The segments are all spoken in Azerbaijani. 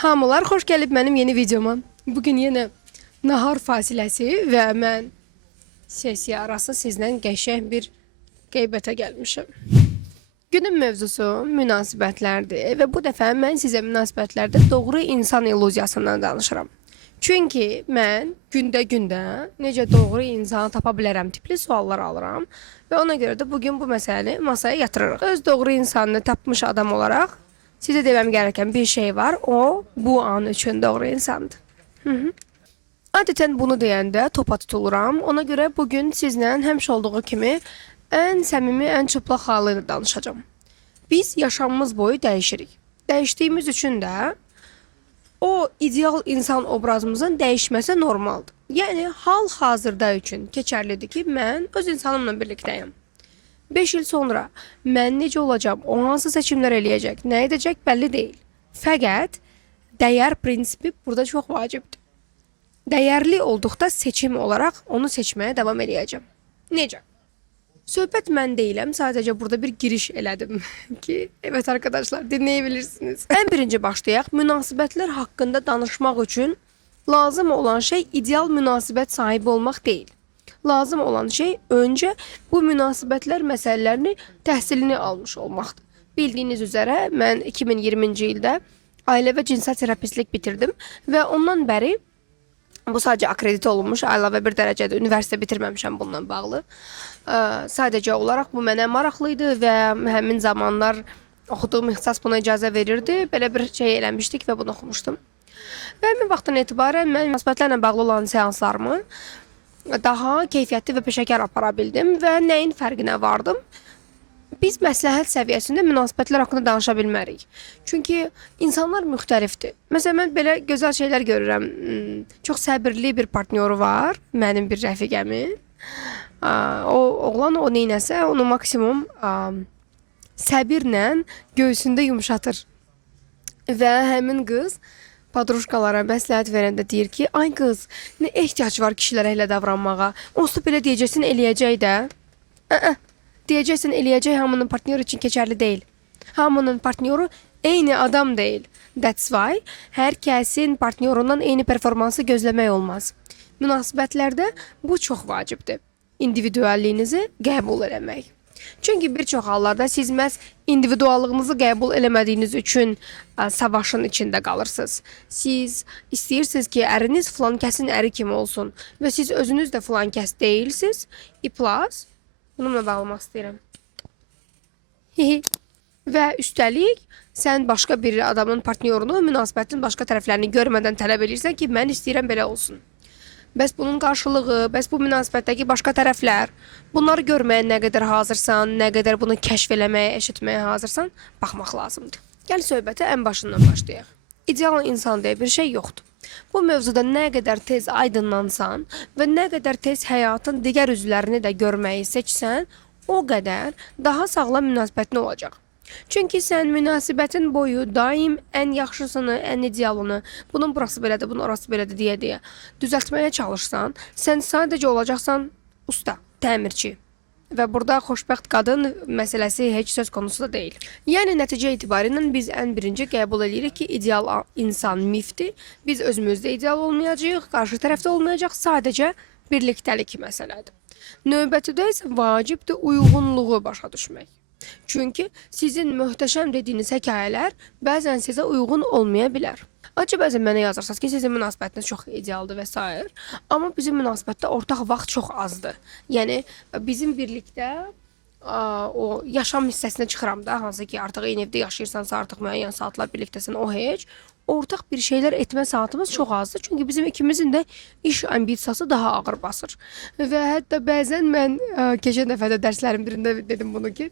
Hamılar xoş gəlib mənim yeni videoma. Bugün yenə nahar fasiləsi və mən sessiya arası sizlə qəşəng bir qeybətə gəlmişəm. Günün mövzusu münasibətlərdir və bu dəfə mən sizə münasibətlərdə doğru insan illüziyasından danışıram. Çünki mən gündə necə doğru insanı tapa bilərəm tipli suallar alıram və ona görə də bugün bu məsələni masaya yatırırıq. Öz doğru insanını tapmış adam olaraq sizə deməm gereken bir şey var. O, bu an üçün doğru insandır. Adətən bunu deyəndə topa tutuluram. Ona görə bugün sizlə həmişə olduğu kimi ən səmimi, ən çıplaq halı ilə danışacağım. Biz yaşamımız boyu dəyişirik. Dəyişdiyimiz üçün də o ideal insan obrazımızın dəyişməsi normaldır. Yəni, hal-hazırda üçün keçərlidir ki, mən öz insanımla birlikdəyim. 5 il sonra mən necə olacağım, o hansı seçimlər eləyəcək, nə edəcək bəlli deyil. Fəqət dəyər prinsipi burada çox vacibdir. Dəyərli olduqda seçim olaraq onu seçməyə davam eləyəcəm. Necə? Söhbət mən deyiləm, sadəcə burada bir giriş elədim ki, evet arkadaşlar, dinləyebilirsiniz. Ən birinci başlayaq, münasibətlər haqqında danışmaq üçün lazım olan şey ideal münasibət sahibi olmaq deyil. Lazım olan şey öncə bu münasibətlər məsələlərini təhsilini almış olmaqdır. Bildiyiniz üzərə mən 2020-ci ildə ailə və cinsel terapistlik bitirdim və ondan bəri bu sadəcə akredit olunmuş əlavə bir dərəcədə üniversite bitirməmişəm bununla bağlı. Sadəcə olaraq bu mənə maraqlıydı və həmin zamanlar oxuduğum ixtisas buna icazə verirdi. Belə bir şey eləmişdik və bunu oxumuşdum. Və həmin vaxtdan etibarən mən münasibətlərlə bağlı olan seanslarımı daha keyfiyyətli və peşəkar apara bildim və nəyin fərqinə vardım? Biz məsləhət səviyyəsində münasibətlər haqqında danışa bilmərik. Çünki insanlar müxtəlifdir. Məsələn, mən belə gözəl şeylər görürəm. Çox səbirli bir partnyoru var, mənim bir rəfiqəmin. O oğlan o neynəsə, onu maksimum səbirlə göğsündə yumuşatır. Və həmin qız padruşkalara məsləhət verəndə deyir ki, ay qız, nə ehtiyac var kişilərə elə davranmağa? Onsuz belə deyəcəksin, eləyəcək də. Deyəcəksin, eləyəcək hamının partnyoru üçün keçərli deyil. Hamının partnyoru eyni adam deyil. That's why hər kəsin partnyorundan eyni performansı gözləmək olmaz. Münasibətlərdə bu çox vacibdir. İndividualliyinizi qəbul eləmək. Çünki bir çox hallarda siz məhz individuallığınızı qəbul eləmədiyiniz üçün savaşın içində qalırsınız. Siz istəyirsiniz ki, əriniz filan kəsin əri kimi olsun və siz özünüz də filan kəs deyilsiniz. İplas, bununla bağlamaq istəyirəm. Və üstəlik, sən başqa bir adamın partnyorunu, münasibətin başqa tərəflərini görmədən tələb edirsən ki, mən istəyirəm belə olsun. Bəs bunun qarşılığı, bəs bu münasibətdəki başqa tərəflər, bunları görməyə nə qədər hazırsan, nə qədər bunu kəşf eləməyə, eşitməyə hazırsan, baxmaq lazımdır. Gəl söhbətə ən başından başlayaq. İdeal insan deyə bir şey yoxdur. Bu mövzuda nə qədər tez aydınlansan və nə qədər tez həyatın digər üzvlərini də görməyi seçsən, o qədər daha sağlam münasibətin olacaq. Çünki sən münasibətin boyu daim ən yaxşısını, ən idealını, bunun burası belədir, bunun orası belədir deyə düzəltməyə çalışsan, sən sadəcə olacaqsan usta, təmirçi. Və burada xoşbəxt qadın məsələsi heç söz konusu da deyil. Yəni, nəticə etibarilə biz ən birinci qəbul edirik ki, ideal insan mifdir. Biz özümüzdə ideal olmayacağıq, qarşı tərəfdə olmayacaq, sadəcə birlikdəlik məsələdir. Növbətidə isə vacibdir uyğunluğu başa düşmək. Çünki sizin möhtəşəm dediyiniz hekayələr bəzən sizə uyğun olmaya bilər. Acı bəzən mənə yazırsınız ki, sizin münasibətiniz çox idealdır və s. Amma bizim münasibətdə ortaq vaxt çox azdır. Yəni, bizim birlikdə o yaşam hissəsinə çıxıram da, hansı ki, artıq eyni evdə yaşayırsansa, artıq müəyyən saatlar birlikdəsən, o heç. Ortaq bir şeylər etmə saatımız çox azdır. Çünki bizim ikimizin də iş ambisiyası daha ağır basır. Və hətta bəzən mən keçən dəfə də dərslərin birində dedim bunu ki,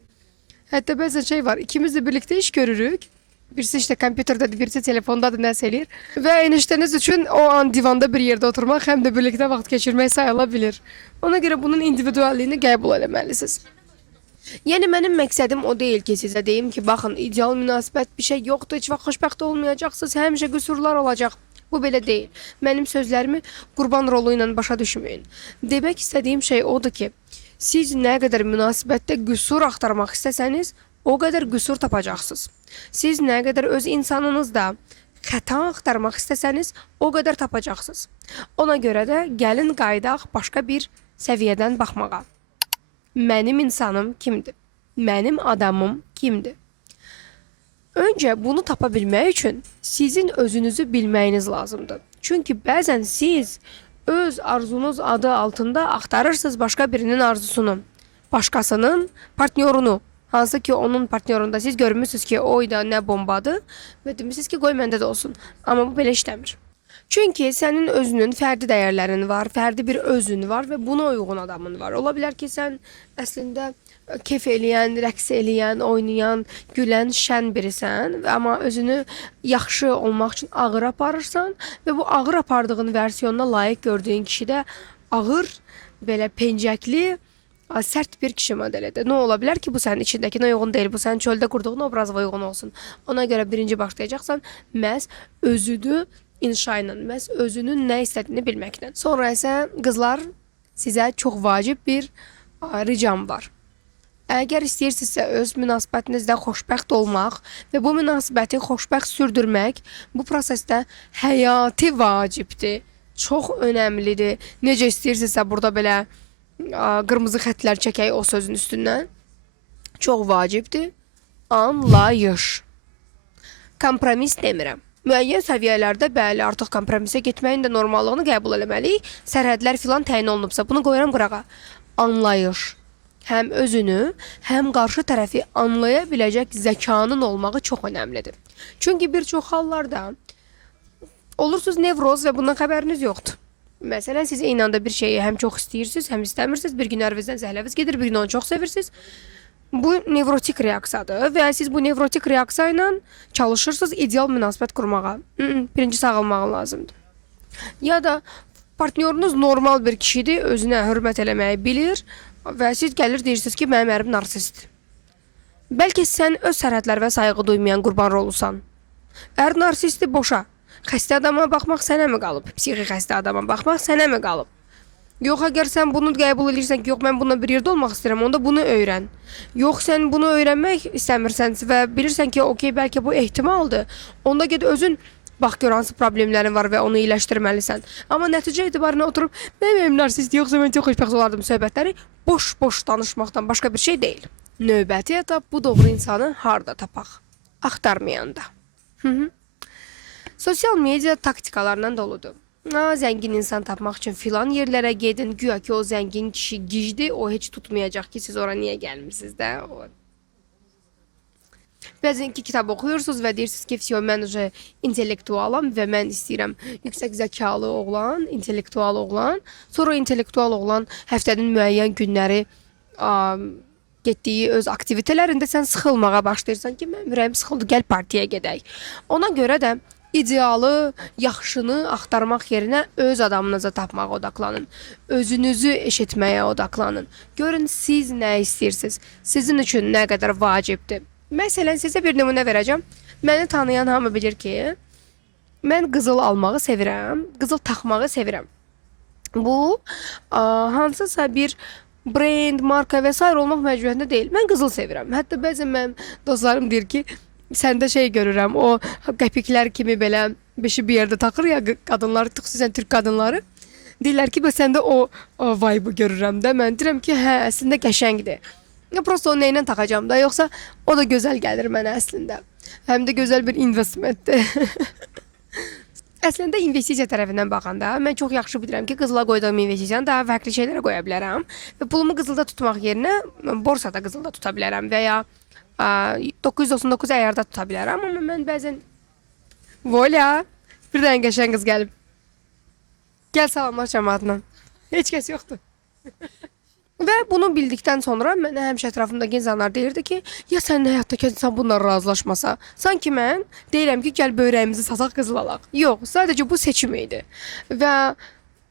hətta bəzən şey var, ikimiz də birlikdə iş görürük. Birisi işte kompüterdədir, birisi telefondadır, nəsə eləyir. Və eniştəniz üçün o an divanda bir yerdə oturmaq, həm də birlikdə vaxt keçirmək sayıla bilir. Ona görə bunun individualliyini qəbul eləməlisiniz. Yəni, mənim məqsədim o deyil ki, sizə deyim ki, baxın, ideal münasibət bir şey yoxdur, heç vaxt xoşbəxt olmayacaqsınız, həmişə qüsurlar olacaq. Bu belə deyil. Mənim sözlərimi qurban rolu ilə başa düşməyin. Demək istədiyim şey odur ki, siz nə qədər münasibətdə qüsur axtarmaq istəsəniz, o qədər qüsur tapacaqsınız. Siz nə qədər öz insanınızda xəta axtarmaq istəsəniz, o qədər tapacaqsınız. Ona görə də gəlin qaydaq başqa bir səviyyədən baxmağa. Mənim insanım kimdir? Mənim adamım kimdir? Öncə bunu tapa bilmək üçün sizin özünüzü bilməyiniz lazımdır. Çünki bəzən siz öz arzunuz adı altında axtarırsınız başqa birinin arzusunu, başqasının partnyorunu. Hansı ki onun partnyorunda siz görmüsünüz ki o da nə bombadır və demişsiniz ki qoy məndə də olsun. Amma bu belə işləmir. Çünki sənin özünün fərdi dəyərlərin var, fərdi bir özün var və buna uyğun adamın var. Ola bilər ki sən əslində kef eləyən, rəqs eləyən, oynayan, gülən, şən birisən, amma özünü yaxşı olmaq üçün ağır aparırsan və bu ağır apardığın versiyonuna layiq gördüyün kişi də ağır, belə pencəkli, sərt bir kişi modelidir. Nə ola bilər ki, bu sənin içindəkinə uyğun deyil, bu sənin çöldə qurduğun obraza uyğun olsun. Ona görə birinci başlayacaqsan, məhz özünü inşa ilə, məhz özünün nə istədiyini bilməklə. Sonra isə qızlar, sizə çox vacib bir ricam var. Əgər istəyirsinizsə öz münasibətinizdə xoşbəxt olmaq və bu münasibəti xoşbəxt sürdürmək bu prosesdə həyati vacibdir. Çox önəmlidir. Necə istəyirsinizsə burada belə qırmızı xətlər çəkək o sözün üstündən. Çox vacibdir. Anlayış. Kompromis demirəm. Müəyyən səviyyələrdə bəli, artıq kompromisə getməyin də normallığını qəbul etməliyik. Sərhədlər filan təyin olunubsa, bunu qoyuram qırağa. Anlayış. Həm özünü, həm qarşı tərəfi anlaya biləcək zəkanın olmağı çox önəmlidir. Çünki bir çox hallarda olursunuz nevroz və bundan xəbəriniz yoxdur. Məsələn, siz eyni anda bir şeyi həm çox istəyirsiniz, həm istəmirsiniz. Bir gün ərvizdən zəhləviz gedir, bir gün onu çox sevirsiniz. Bu nevrotik reaksiyadır və siz bu nevrotik reaksiya ilə çalışırsınız ideal münasibət qurmağa. Birinci sağalmaq lazımdır. Ya da partnyorunuz normal bir kişidir, özünə hörmət eləməyi bilir və siz gəlir deyirsiniz ki, mənim ərim narsistdir. Bəlkə sən öz sərhədlər və sayğı duymayan qurban rolusan. Ər narsistdir, boşa. Xəstə adama baxmaq sənə mi qalıb? Psixi xəstə adama baxmaq sənə mi qalıb? Yox, əgər sən bunu qəbul edirsən ki, yox, mən bununla bir yerdə olmaq istəyirəm, onda bunu öyrən. Yox, sən bunu öyrənmək istəmirsən və bilirsən ki, okey, bəlkə bu ehtimaldır. Onda get özün bax gör hansı problemlərin var və onu iyiləşdirməlisən. Amma nəticə etibarına oturub, mənim narsist yoxsa mən çox xoşbəxt olardım söhbətləri boş-boş danışmaqdan başqa bir şey deyil. Növbəti etap bu doğru insanı harda tapaq? Axtarmayanda. Sosial media taktikalarla doludur. Zəngin insan tapmaq üçün filan yerlərə gedin. Güya ki o zəngin kişi gicdir, o heç tutmayacaq ki siz ora niyə gəlmirsiniz də. Bəzən ki kitab oxuyursunuz və deyirsiniz ki, mən intellektualam və mən istəyirəm yüksək zəkalı oğlan, intellektual oğlan. Sonra intellektual oğlan həftənin müəyyən günləri getdiyi öz aktivitelərində sən sıxılmağa başlayırsan ki, mən ürəyim sıxıldı, gəl partiyaya gedək. Ona görə də idealı, yaxşını axtarmaq yerinə öz adamınıza tapmağa odaqlanın. Özünüzü eşitməyə odaqlanın. Görün siz nə istəyirsiniz? Sizin üçün nə qədər vacibdir? Məsələn, sizə bir nümunə verəcəm. Məni tanıyan hamı bilir ki, mən qızıl almağı sevirəm, qızıl taxmağı sevirəm. Bu, hansısa bir brend, marka və s. olmaq məcburiyyətində deyil. Mən qızıl sevirəm. Hətta bəzən mənim dostlarım deyir ki, səndə şey görürəm, o qəpiklər kimi belə beşi bir yerdə taxır ya qadınlar, xüsusən türk qadınları. Deyirlər ki, səndə o vibe görürəm də. Mən deyirəm ki, hə, əslində qəşəngdir. Prosta onu nəylə taxacam da, yoxsa o da gözəl gəlir mənə əslində. Həm də gözəl bir investmentdir. Əslində investisiya tərəfindən baxanda mən çox yaxşı bilirəm ki, qızıla qoyduğum investisiyanı daha fərqli şeylərə qoya bilərəm və pulumu qızılda tutmaq yerinə borsada qızılda tuta bilərəm və ya 999 əyarda tuta bilərəm. Amma mən bəzən vola, bir dənə qəşəng qız gəlib. Gəl salamlaş cəmaatla. Heç kəs yoxdur. Və bunu bildikdən sonra mənə həmişə ətrafımdakı insanlar deyirdi ki, ya sənin həyatdakı insan bununla razılaşmasa, sanki mən deyirəm ki, gəl böyrəyimizi sataq qızıl alaq. Yox, sadəcə bu seçim idi. Və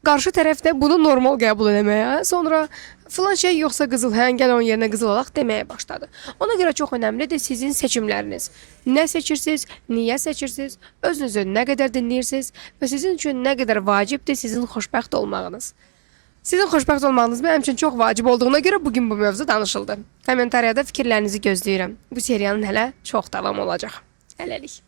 qarşı tərəf də bunu normal qəbul etməyə, sonra filan şey yoxsa qızıl, hə, gəl onun yerinə qızıl alaq deməyə başladı. Ona görə çox önəmlidir sizin seçimləriniz. Nə seçirsiniz, niyə seçirsiniz, özünüzü nə qədər dinləyirsiniz və sizin üçün nə qədər vacibdir sizin xoşbəxt olmağınız. Sizin xoşbəxt olmağınız mənim üçün çox vacib olduğuna görə bugün bu mövzu danışıldı. Kommentariyada fikirlərinizi gözləyirəm. Bu seriyanın hələ çox davam olacaq. Hələlik.